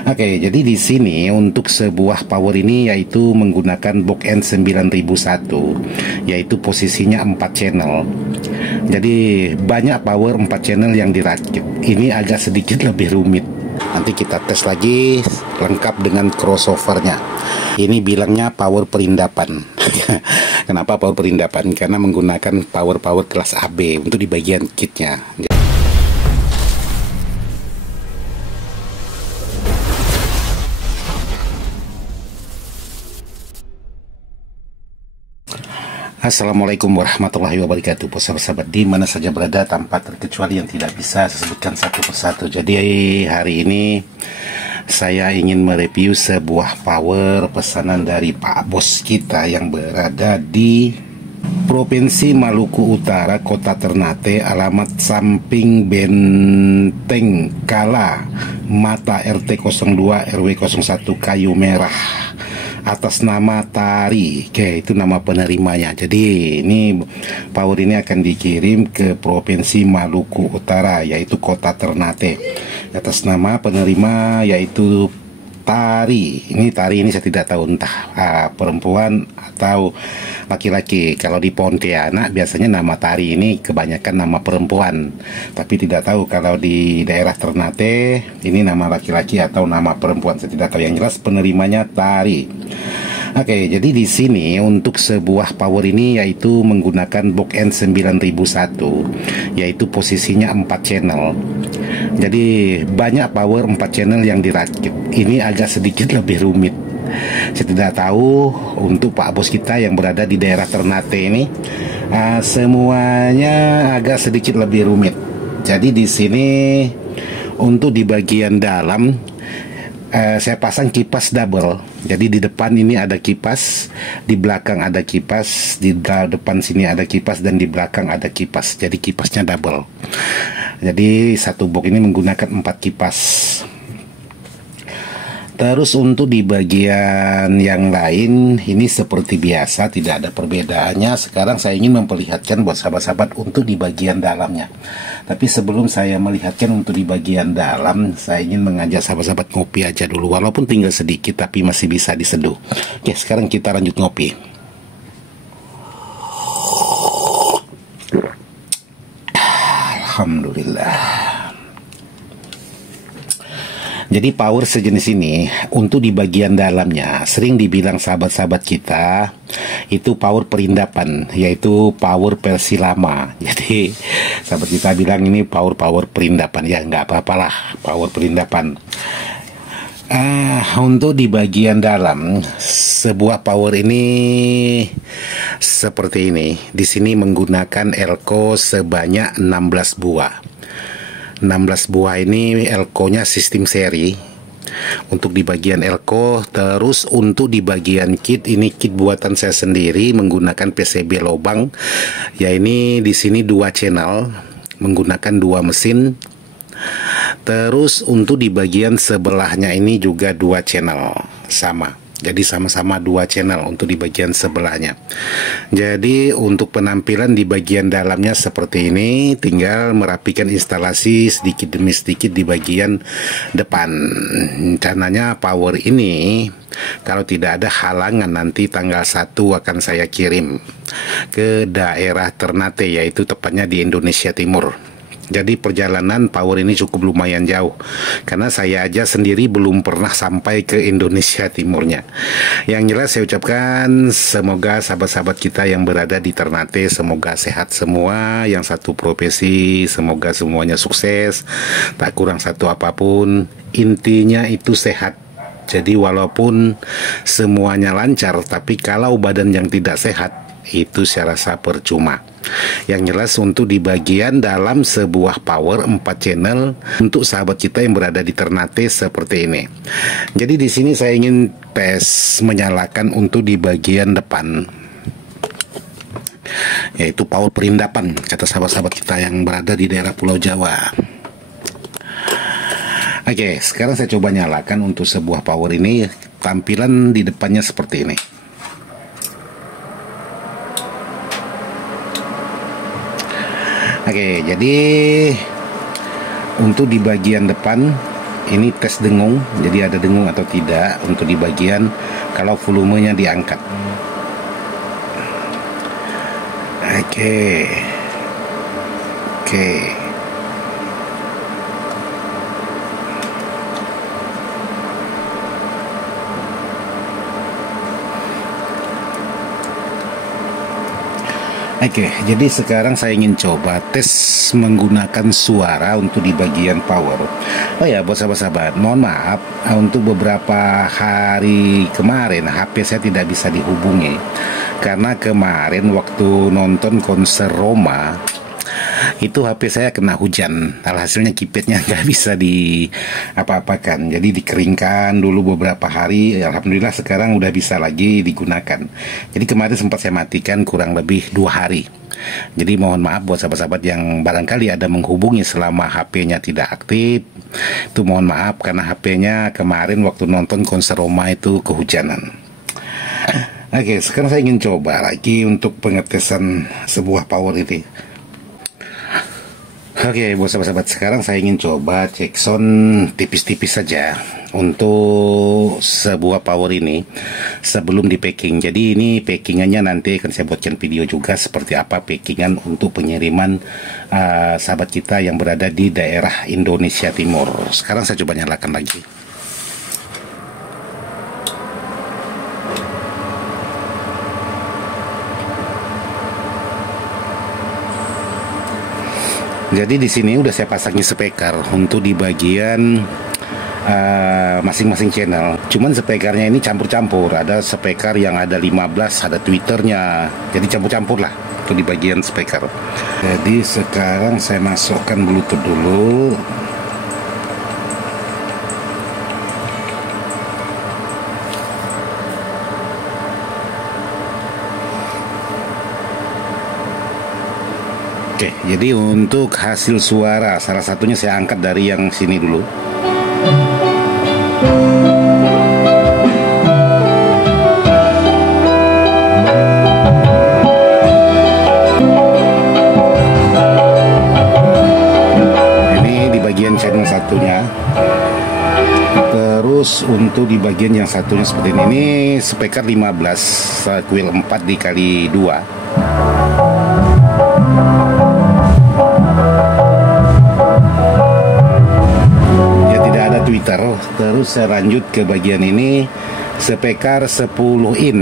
Oke, jadi di sini untuk sebuah power ini yaitu menggunakan box N 9001, yaitu posisinya 4 channel. Jadi banyak power 4 channel yang dirakit. Ini agak sedikit lebih rumit. Nanti kita tes lagi lengkap dengan crossovernya. Ini bilangnya power perindapan. Kenapa power perindapan? Karena menggunakan power kelas AB untuk di bagian kitnya. Assalamualaikum warahmatullahi wabarakatuh. Sahabat-sahabat di mana saja berada tanpa terkecuali yang tidak bisa saya sebutkan satu persatu. Jadi hari ini saya ingin mereview sebuah power pesanan dari Pak Bos kita yang berada di Provinsi Maluku Utara, Kota Ternate, alamat samping Benteng Kala, Mata RT 02 RW 01 Kayu Merah, atas nama Tari. Oke, itu nama penerimanya. Jadi ini power ini akan dikirim ke Provinsi Maluku Utara, yaitu Kota Ternate, atas nama penerima yaitu Tari. Ini Tari ini saya tidak tahu entah perempuan atau laki-laki. Kalau di Pontianak biasanya nama Tari ini kebanyakan nama perempuan, tapi tidak tahu kalau di daerah Ternate ini nama laki-laki atau nama perempuan. Saya tidak tahu, yang jelas penerimanya Tari. Oke, jadi di sini untuk sebuah power ini yaitu menggunakan box N 9001, yaitu posisinya 4 channel. Jadi banyak power 4 channel yang dirakit. Ini agak sedikit lebih rumit. Saya tidak tahu untuk Pak Bos kita yang berada di daerah Ternate ini, semuanya agak sedikit lebih rumit. Jadi di sini untuk di bagian dalam saya pasang kipas double. Jadi di depan ini ada kipas, di belakang ada kipas, di depan sini ada kipas, dan di belakang ada kipas. Jadi kipasnya double. Jadi satu box ini menggunakan 4 kipas. Terus untuk di bagian yang lain ini seperti biasa, tidak ada perbedaannya. Sekarang saya ingin memperlihatkan buat sahabat-sahabat untuk di bagian dalamnya. Tapi sebelum saya melihatkan untuk di bagian dalam, saya ingin mengajak sahabat-sahabat ngopi aja dulu. Walaupun tinggal sedikit tapi masih bisa diseduh. Oke, sekarang kita lanjut ngopi. Alhamdulillah. Jadi power sejenis ini untuk di bagian dalamnya sering dibilang sahabat-sahabat kita itu power perindapan, yaitu power versi lama. Jadi sahabat kita bilang ini power perindapan, ya nggak apa-apalah, power perindapan. Untuk di bagian dalam sebuah power ini seperti ini. Di sini menggunakan elko sebanyak 16 buah. 16 buah ini elko-nya sistem seri untuk di bagian elko. Terus untuk di bagian kit, ini kit buatan saya sendiri menggunakan PCB lobang. Ya, ini di sini 2 channel menggunakan 2 mesin. Terus untuk di bagian sebelahnya ini juga 2 channel sama. Jadi sama-sama 2 channel untuk di bagian sebelahnya. Jadi untuk penampilan di bagian dalamnya seperti ini, tinggal merapikan instalasi sedikit demi sedikit di bagian depan. Rencananya power ini kalau tidak ada halangan nanti tanggal 1 akan saya kirim ke daerah Ternate, yaitu tepatnya di Indonesia Timur. Jadi perjalanan power ini cukup lumayan jauh, karena saya aja sendiri belum pernah sampai ke Indonesia Timurnya. Yang jelas saya ucapkan semoga sahabat-sahabat kita yang berada di Ternate semoga sehat semua, yang satu profesi semoga semuanya sukses, tak kurang satu apapun, intinya itu sehat. Jadi walaupun semuanya lancar, tapi kalau badan yang tidak sehat, itu saya rasa percuma. Yang jelas untuk di bagian dalam sebuah power 4 channel untuk sahabat kita yang berada di Ternate seperti ini. Jadi di sini saya ingin tes menyalakan untuk di bagian depan, yaitu power perindapan kata sahabat-sahabat kita yang berada di daerah Pulau Jawa. Oke, sekarang saya coba nyalakan untuk sebuah power ini. Tampilan di depannya seperti ini. Oke, jadi untuk di bagian depan Ini tes dengung, jadi ada dengung atau tidak untuk di bagian kalau volumenya diangkat. Oke. Oke, jadi sekarang saya ingin coba tes menggunakan suara untuk di bagian power. Oh ya, buat sahabat-sahabat, mohon maaf untuk beberapa hari kemarin HP saya tidak bisa dihubungi karena kemarin waktu nonton konser Roma itu HP saya kena hujan. Alhasilnya keypadnya nggak bisa di apa-apakan, jadi dikeringkan dulu beberapa hari. Alhamdulillah sekarang udah bisa lagi digunakan. Jadi kemarin sempat saya matikan kurang lebih 2 hari. Jadi mohon maaf buat sahabat-sahabat yang barangkali ada menghubungi selama HP-nya tidak aktif. Itu mohon maaf karena HP-nya kemarin waktu nonton konser Roma itu kehujanan. Oke, sekarang saya ingin coba lagi untuk pengetesan sebuah power ini. Oke, buat sahabat-sahabat, sekarang saya ingin coba cek sound tipis-tipis saja untuk sebuah power ini sebelum di packing. Jadi ini packingannya nanti akan saya buatkan video juga seperti apa packingan untuk pengiriman sahabat kita yang berada di daerah Indonesia Timur. Sekarang saya coba nyalakan lagi. Jadi di sini udah saya pasangin speaker untuk di bagian masing-masing channel. Cuman speakernya ini campur-campur. Ada speaker yang ada 15, ada tweeternya. Jadi campur-campur lah untuk di bagian speaker. Jadi sekarang saya masukkan Bluetooth dulu. Oke, jadi untuk hasil suara salah satunya saya angkat dari yang sini dulu. Ini di bagian channel satunya. Terus untuk di bagian yang satunya seperti ini speaker 15 coil 4 dikali 2. Twitter. Terus saya lanjut ke bagian ini speaker 10 in.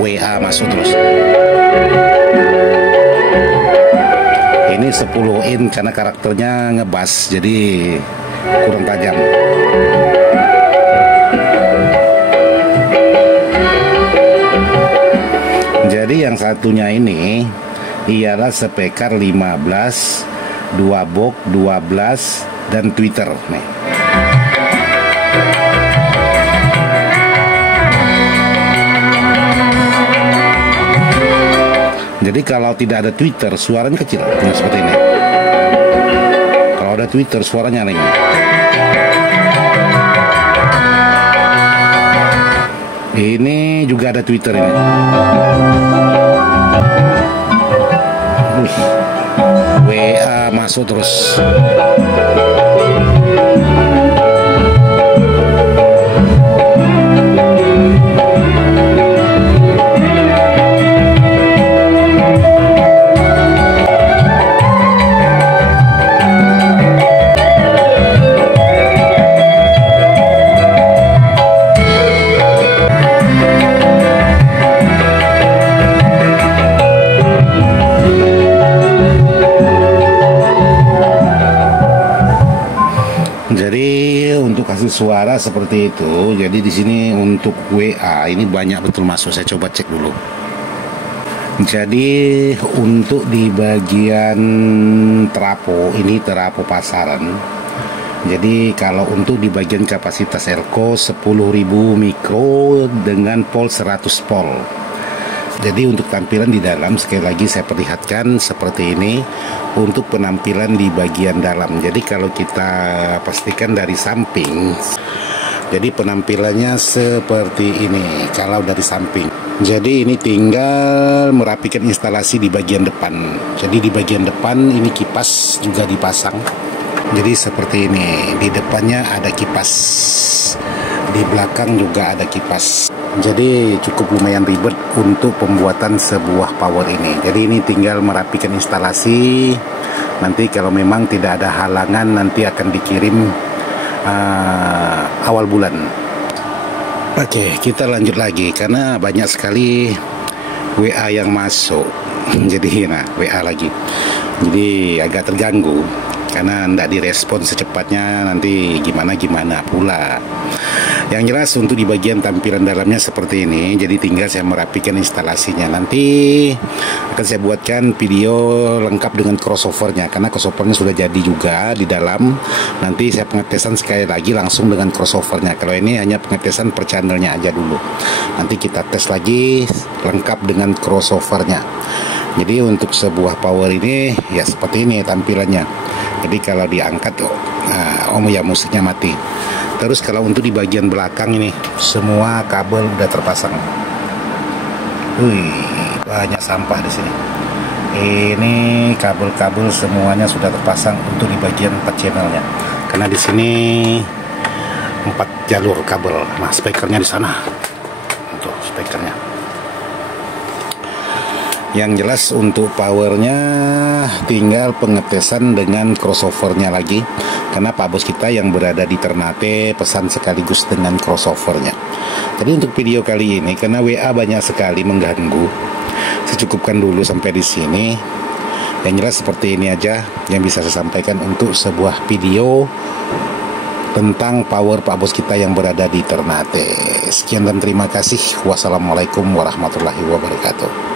WA masuk terus. Ini 10 in karena karakternya ngebas jadi kurang tajam. Jadi yang satunya ini ialah speaker 15, 2 box 12 dan tweeter nih. Jadi kalau tidak ada tweeter suaranya kecil seperti ini. Kalau ada tweeter suaranya nih. Ini juga ada tweeter ini. WA masuk terus. Jadi untuk hasil suara seperti itu. Jadi di sini untuk WA ini banyak betul masuk. Saya coba cek dulu. Jadi untuk di bagian trafo ini trafo pasaran. Jadi kalau untuk di bagian kapasitas Elco 10.000 mikro dengan pol 100 pol. Jadi untuk tampilan di dalam sekali lagi saya perlihatkan seperti ini untuk penampilan di bagian dalam. Jadi kalau kita pastikan dari samping Jadi penampilannya seperti ini kalau dari samping. Jadi ini tinggal merapikan instalasi di bagian depan. Jadi di bagian depan ini kipas juga dipasang. Jadi seperti ini, di depannya ada kipas, di belakang juga ada kipas. Jadi cukup lumayan ribet untuk pembuatan sebuah power ini. Jadi ini tinggal merapikan instalasi. Nanti kalau memang tidak ada halangan, nanti akan dikirim awal bulan. Oke, kita lanjut lagi karena banyak sekali WA yang masuk. Jadi WA lagi. Jadi agak terganggu karena tidak direspon secepatnya, nanti gimana pula. Yang jelas untuk di bagian tampilan dalamnya seperti ini. Jadi tinggal saya merapikan instalasinya. Nanti akan saya buatkan video lengkap dengan crossovernya, karena crossovernya sudah jadi juga di dalam. Nanti saya pengetesan sekali lagi langsung dengan crossovernya. Kalau ini hanya pengetesan per channelnya aja dulu. Nanti kita tes lagi lengkap dengan crossovernya. Jadi untuk sebuah power ini ya seperti ini tampilannya. Jadi kalau diangkat ya musiknya mati. Terus kalau untuk di bagian belakang ini semua kabel udah terpasang. Wih, banyak sampah di sini. Ini kabel-kabel semuanya sudah terpasang untuk di bagian 4 channelnya. Karena di sini 4 jalur kabel. Nah, speakernya di sana. Untuk speakernya. Yang jelas untuk powernya tinggal pengetesan dengan crossovernya lagi, karena Pak Bos kita yang berada di Ternate pesan sekaligus dengan crossovernya. Jadi untuk video kali ini karena WA banyak sekali mengganggu, saya cukupkan dulu sampai di sini. Yang jelas seperti ini aja yang bisa saya sampaikan untuk sebuah video tentang power Pak Bos kita yang berada di Ternate. Sekian dan terima kasih. Wassalamualaikum warahmatullahi wabarakatuh.